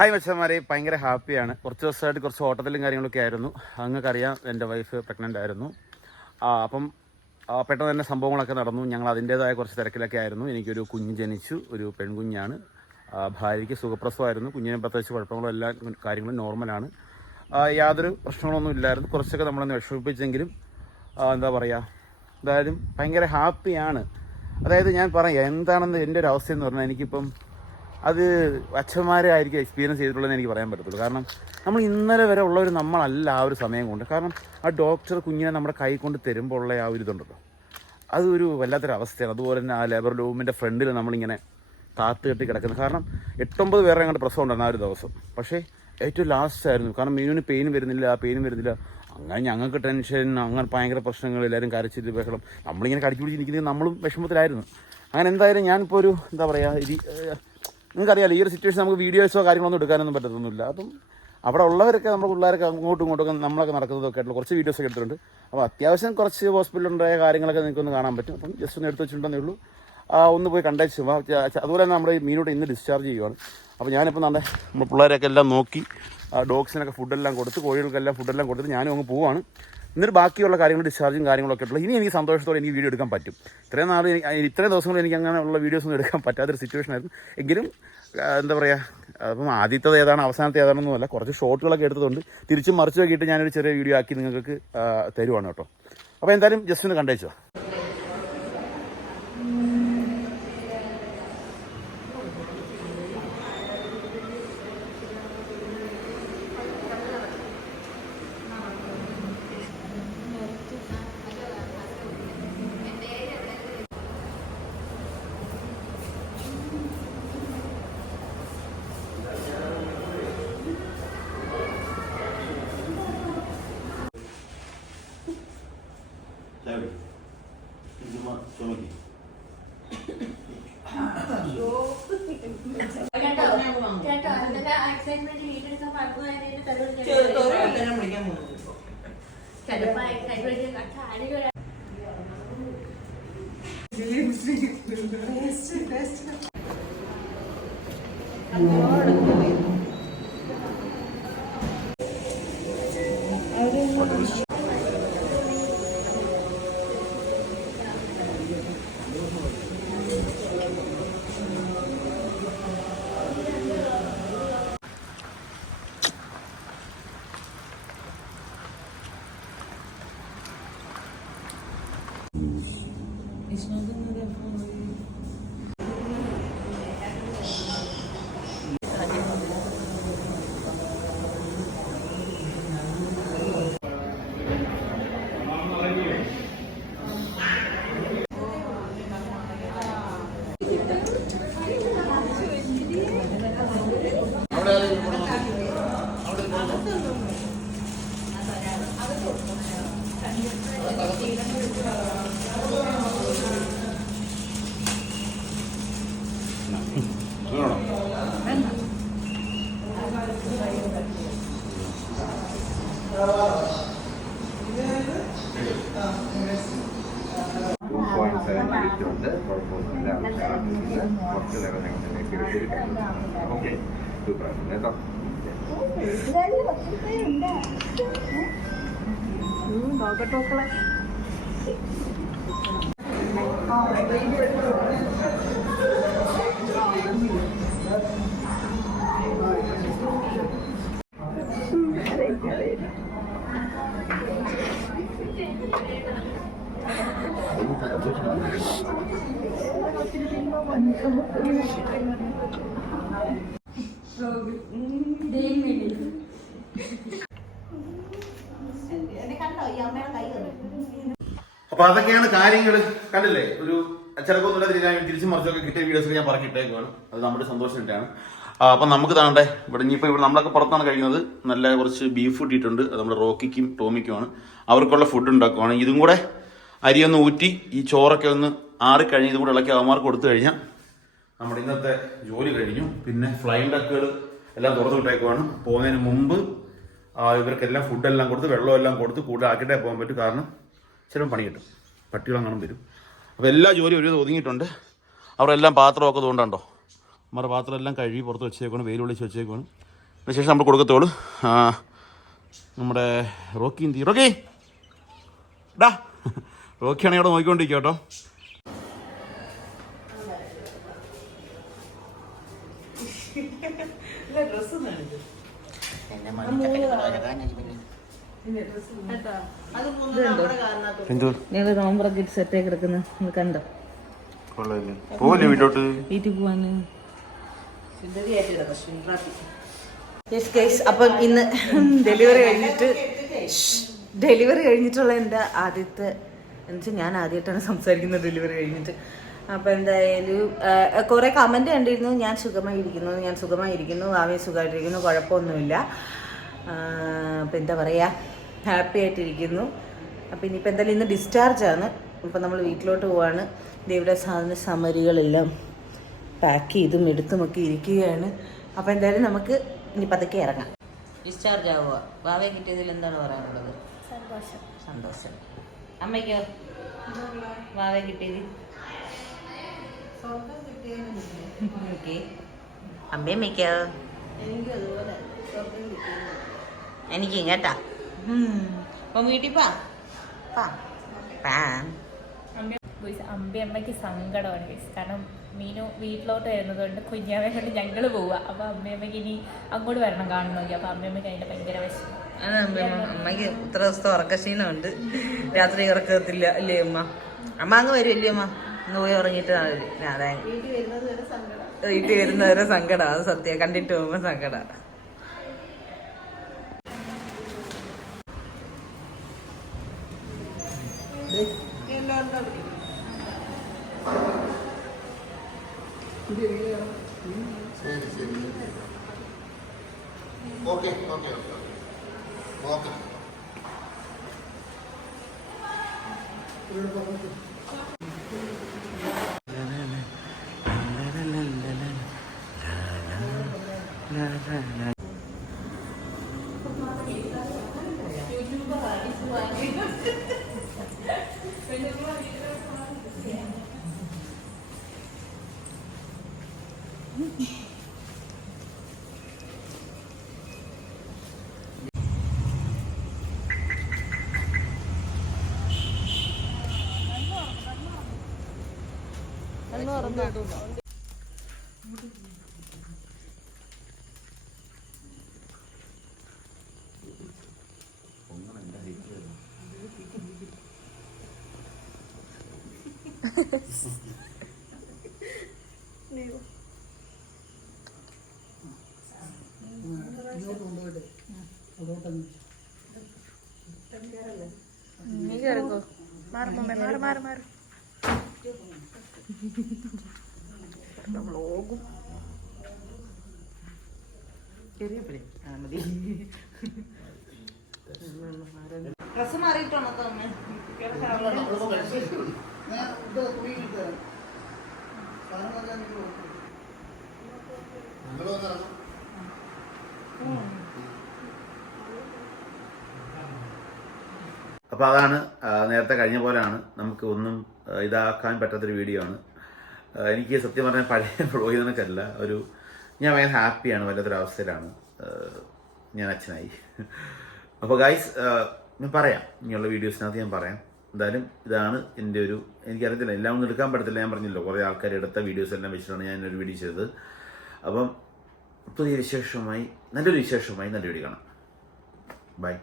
Hi മച്ചന്മാരെ, ഭയങ്കര ഹാപ്പിയാണ്. കുറച്ച് ദിവസമായിട്ട് കുറച്ച് ഓട്ടത്തിലും കാര്യങ്ങളൊക്കെ ആയിരുന്നു. അങ്ങക്കറിയാം, എൻ്റെ വൈഫ് പ്രഗ്നൻ്റ് ആയിരുന്നു. അപ്പം പെട്ടെന്ന് തന്നെ സംഭവങ്ങളൊക്കെ നടന്നു. ഞങ്ങൾ അതിൻ്റേതായ കുറച്ച് തിരക്കിലൊക്കെ ആയിരുന്നു. എനിക്കൊരു കുഞ്ഞ് ജനിച്ചു, ഒരു പെൺകുഞ്ഞാണ്. ഭാര്യയ്ക്ക് സുഖപ്രസവമായിരുന്നു. കുഞ്ഞിനെ പ്രത്യേകിച്ച് കുഴപ്പങ്ങളും എല്ലാ കാര്യങ്ങളും നോർമലാണ്. യാതൊരു പ്രശ്നങ്ങളൊന്നും ഇല്ലായിരുന്നു. കുറച്ചൊക്കെ നമ്മളൊന്ന് വിഷമിപ്പിച്ചെങ്കിലും എന്താ പറയുക, എന്തായാലും ഭയങ്കര ഹാപ്പിയാണ്. അതായത് ഞാൻ പറയാം എന്താണെന്ന് എൻ്റെ ഒരു അവസ്ഥയെന്ന് പറഞ്ഞാൽ, എനിക്കിപ്പം അത് അച്ഛന്മാരായിരിക്കും എക്സ്പീരിയൻസ് ചെയ്തിട്ടുള്ളതെന്ന് എനിക്ക് പറയാൻ പറ്റത്തുള്ളൂ. കാരണം നമ്മൾ ഇന്നലെ വരെ ഉള്ളവർ നമ്മളല്ല ആ ഒരു സമയം കൊണ്ട്. കാരണം ആ ഡോക്ടർ കുഞ്ഞിനെ നമ്മുടെ കൈ കൊണ്ട് തരുമ്പോൾ ഉള്ള ആ ഒരു ഇതുണ്ടല്ലോ, അതൊരു വല്ലാത്തൊരവസ്ഥയാണ്. അതുപോലെ തന്നെ ആ ലേബർ റൂമിൻ്റെ ഫ്രണ്ടിൽ നമ്മളിങ്ങനെ കാത്തു കെട്ടി കിടക്കുന്നത്. കാരണം 8-9 പേരെ അങ്ങോട്ട് പ്രസവം ഉണ്ടായിരുന്നു ആ ഒരു ദിവസം. പക്ഷേ ഏറ്റവും ലാസ്റ്റ് ആയിരുന്നു. കാരണം മീനിന് പെയിൻ വരുന്നില്ല. അങ്ങനെ ഞങ്ങൾക്ക് ടെൻഷൻ, അങ്ങനെ ഭയങ്കര പ്രശ്നങ്ങൾ, എല്ലാവരും കരച്ചിട്ട് ബഹളം. നമ്മളിങ്ങനെ കടിച്ചു പിടിച്ചിരിക്കുന്നത് നമ്മളും വിഷമത്തിലായിരുന്നു. അങ്ങനെ എന്തായാലും ഞാനിപ്പോൾ ഒരു എന്താ പറയുക, നിങ്ങൾക്കറിയാമല്ലോ ഈ ഒരു സിറ്റുവേഷൻ നമുക്ക് വീഡിയോസോ കാര്യങ്ങളൊന്നും എടുക്കാനൊന്നും പറ്റത്തൊന്നുമില്ല. അപ്പം അവിടെ ഉള്ളവരൊക്കെ നമ്മുടെ പിള്ളേരൊക്കെ അങ്ങോട്ടും ഇങ്ങോട്ടൊക്കെ നമ്മളൊക്കെ നടക്കുന്നതൊക്കെ ആയിട്ടുള്ള കുറച്ച് വീഡിയോസൊക്കെ എടുത്തിട്ടുണ്ട്. അപ്പോൾ അത്യാവശ്യം കുറച്ച് ഹോസ്പിറ്റലുണ്ടായ കാര്യങ്ങളൊക്കെ നിങ്ങൾക്കൊന്ന് കാണാൻ പറ്റും. അപ്പം ജസ്റ്റ് ഒന്ന് എടുത്ത് വെച്ചിട്ടുണ്ടെന്നേ ഉള്ളൂ. ഒന്ന് പോയി കണ്ടേച്ചു. അതുപോലെ തന്നെ നമ്മുടെ ഈ മീനോട്ട് ഇന്ന് ഡിസ്ചാർജ് ചെയ്യുവാണ്. അപ്പോൾ ഞാനിപ്പോൾ നമ്മുടെ പിള്ളേരെയൊക്കെ എല്ലാം നോക്കി ഡോഗ്സിനൊക്കെ ഫുഡെല്ലാം കൊടുത്ത്, കോഴികൾക്കെല്ലാം ഫുഡെല്ലാം കൊടുത്തിട്ട് ഞാനും അങ്ങ് പോവാണ്. എന്നിട്ട് ബാക്കിയുള്ള കാര്യങ്ങൾ ഡിസ്ചാർജും കാര്യങ്ങളൊക്കെ ഉള്ളൂ. ഇനി എനിക്ക് സന്തോഷത്തോടെ എനിക്ക് വീഡിയോ എടുക്കാൻ പറ്റും. ഇത്രയും ദിവസങ്ങൾ എനിക്ക് അങ്ങനെയുള്ള വീഡിയോസൊന്നും എടുക്കാൻ പറ്റാത്തൊരു സിറ്റുവേഷൻ ആയിരുന്നു. എങ്കിലും എന്താ പറയുക, അപ്പം ആദ്യത്തേത് ഏതാണ് അവസാനത്തെ ഏതാണെന്നല്ല, കുറച്ച് ഷോട്ടുകളൊക്കെ എടുത്തതുകൊണ്ട് തിരിച്ചും മറിച്ച് നോക്കിയിട്ട് ഞാനൊരു ചെറിയ വീഡിയോ ആക്കി നിങ്ങൾക്ക് തരുവാണ് കേട്ടോ. അപ്പോൾ എന്തായാലും ജസ്റ്റ് ഒന്ന് കണ്ടേച്ചോ. It's not another phone. Okay, super. Let's അപ്പോൾ അതൊക്കെയാണ് കാര്യങ്ങൾ. കണ്ടില്ലേ, ഒരു ചിലക്കൊന്നുമില്ല തിരിച്ചും മറിച്ചൊക്കെ കിട്ടിയ വീഡിയോസ് ഞാൻ പറഞ്ഞിട്ടേക്കുവാണ്. അത് നമ്മുടെ സന്തോഷത്തിനാണ്. അപ്പം നമുക്ക് താണ്ടേ ഇവിടെ ഇവിടെ നമ്മളൊക്കെ പുറത്താണ് കഴിയുന്നത്. നല്ല കുറച്ച് ബീഫ് കിട്ടിയിട്ടുണ്ട്. അത് നമ്മുടെ റോക്കിക്കും ടോമിക്കുമാണ്. അവർക്കുള്ള ഫുഡ് ഉണ്ടാക്കുവാണ്. ഇതും കൂടെ അരിയൊന്ന് ഊറ്റി ഈ ചോറൊക്കെ ഒന്ന് ആറിക്കഴിഞ്ഞ് ഇതും കൂടെ ഇളക്കി അവന്മാർക്ക് കൊടുത്തു കഴിഞ്ഞാൽ നമ്മുടെ ഇന്നത്തെ ജോലി കഴിഞ്ഞു. പിന്നെ ഫ്ലൈങ് ഡക്കുകൾ എല്ലാം തുറന്നു വിട്ടേക്കുവാണ്. പോകുന്നതിന് മുമ്പ് ഇവർക്കെല്ലാം ഫുഡെല്ലാം കൊടുത്ത് വെള്ളമെല്ലാം കൊടുത്ത് കൂടുതൽ ആക്കിയിട്ടേ പോകാൻ പറ്റും. കാരണം ചിലപ്പോൾ പണി കിട്ടും, പട്ടികളങ്ങനെ വരും. അപ്പോൾ എല്ലാ ജോലിയും ഒരു ഒതുങ്ങിയിട്ടുണ്ട്. അവരെല്ലാം പാത്രമൊക്കെ തോണ്ടോ, നമ്മുടെ പാത്രം എല്ലാം കഴുകി പുറത്ത് വെച്ചേക്കാണ്, വെയിൽ ഒളിച്ച് വെച്ചേക്കാണ്. അതിനുശേഷം നമ്മൾ കൊടുക്കത്തുള്ളൂ. നമ്മുടെ റോക്കി എന്തി റോക്കി ഡാ റോക്കിയാണെങ്കിൽ അവിടെ നോക്കിക്കൊണ്ടിരിക്കുക കേട്ടോ. ഞങ്ങള് നോമ്പറൊക്കെ സെറ്റായി കിടക്കുന്നു. നിങ്ങൾ കണ്ടോ? പോലെ വീട്ടിലോട്ട് വീട്ടിൽ പോവാന്. അപ്പം ഇന്ന് ഡെലിവറി കഴിഞ്ഞിട്ടുള്ള എൻ്റെ ആദ്യത്തെ എന്നുവെച്ചാൽ ഞാൻ ആദ്യമായിട്ടാണ് സംസാരിക്കുന്നത് ഡെലിവറി കഴിഞ്ഞിട്ട്. അപ്പോൾ എന്തായാലും കുറേ കമൻറ്റ് കണ്ടിരുന്നു, ഞാൻ സുഖമായിരിക്കുന്നു, ആവയും സുഖമായിട്ടിരിക്കുന്നു, കുഴപ്പമൊന്നുമില്ല. അപ്പം എന്താ പറയുക, ഹാപ്പി ആയിട്ടിരിക്കുന്നു. അപ്പം ഇനിയിപ്പോൾ എന്തായാലും ഇന്ന് ഡിസ്ചാർജാണ്. ഇപ്പം നമ്മൾ വീട്ടിലോട്ട് പോവാണ്. ഇവിടെ സാധന സാമഗ്രികളെല്ലാം പാക്ക് ചെയ്തും എടുത്തുമൊക്കെ ഇരിക്കുകയാണ്. അപ്പോൾ എന്തായാലും നമുക്ക് ഇനി പതുക്കെ ഇറങ്ങാം. ഡിസ്ചാർജ് ആവുക. വാവയെ കിട്ടിയതിൽ എന്താണ് പറയാനുള്ളത്? സന്തോഷം. അമ്മയ്ക്കോ വാവയെ കിട്ടിയത്? ഓക്കെ. അമ്മയമ്മയ്ക്കോ? എനിക്കും കേട്ടാ. അപ്പം വീട്ടിൽ അമ്മയ്ക്ക് സങ്കടമാണ് ഗൈസ്. കാരണം മീനു വീട്ടിലോട്ട് വരുന്നതുകൊണ്ട് കുഞ്ഞാമ്മയെ കൊണ്ട് ഞങ്ങൾ പോവുക. അപ്പോൾ അമ്മയമ്മയ്ക്ക് ഇനി അങ്ങോട്ട് വരണം കാണണമെങ്കിൽ. അപ്പോൾ അമ്മയമ്മയ്ക്ക് അതിൻ്റെ ഭയങ്കര വിഷമം. അമ്മയ്ക്ക് ഇത്ര ദിവസത്തെ ഉറക്കക്ഷീണമുണ്ട്. രാത്രി ഉറക്കത്തില്ല അല്ലേ അമ്മ? അമ്മ അങ്ങ് വരും അല്ലേ അമ്മ? ഇന്ന് പോയി ഉറങ്ങിയിട്ട് വീട്ടിൽ വരുന്നവരെ സങ്കടം. അത് സത്യം. കണ്ടിട്ട് പോകുമ്പോൾ സങ്കടം. ഓക്കെ വ്ളോഗും ഡ്രസ് മാറിയിട്ടാണോ തന്നെ? അപ്പോൾ അതാണ് നേരത്തെ കഴിഞ്ഞ പോലെയാണ്. നമുക്ക് ഒന്നും ഇതാക്കാൻ പറ്റാത്തൊരു വീഡിയോ ആണ്. എനിക്ക് സത്യം പറഞ്ഞാൽ പഴയ വ്ളോഗ് നിന്നൊക്കെയല്ല, ഞാൻ ഭയങ്കര ഹാപ്പിയാണ്. വല്ലാത്തൊരവസ്ഥയിലാണ് ഞാൻ അച്ഛനായി. അപ്പോൾ ഗൈസ് ഞാൻ പറയാം, ഇനിയുള്ള വീഡിയോസിനകത്ത് ഞാൻ പറയാം. എന്തായാലും ഇതാണ് എൻ്റെ എനിക്കറിയത്തില്ല, എല്ലാം ഒന്നും എടുക്കാൻ പറ്റത്തില്ല. ഞാൻ പറഞ്ഞല്ലോ, കുറേ ആൾക്കാർ എടുത്ത വീഡിയോസ് എല്ലാം വെച്ചിട്ടാണ് ഞാൻ ഒരു വീഡിയോ ചെയ്തത്. അപ്പം പുതിയ വിശേഷമായി നല്ലൊരു വീഡിയോ കാണാം. ബൈ.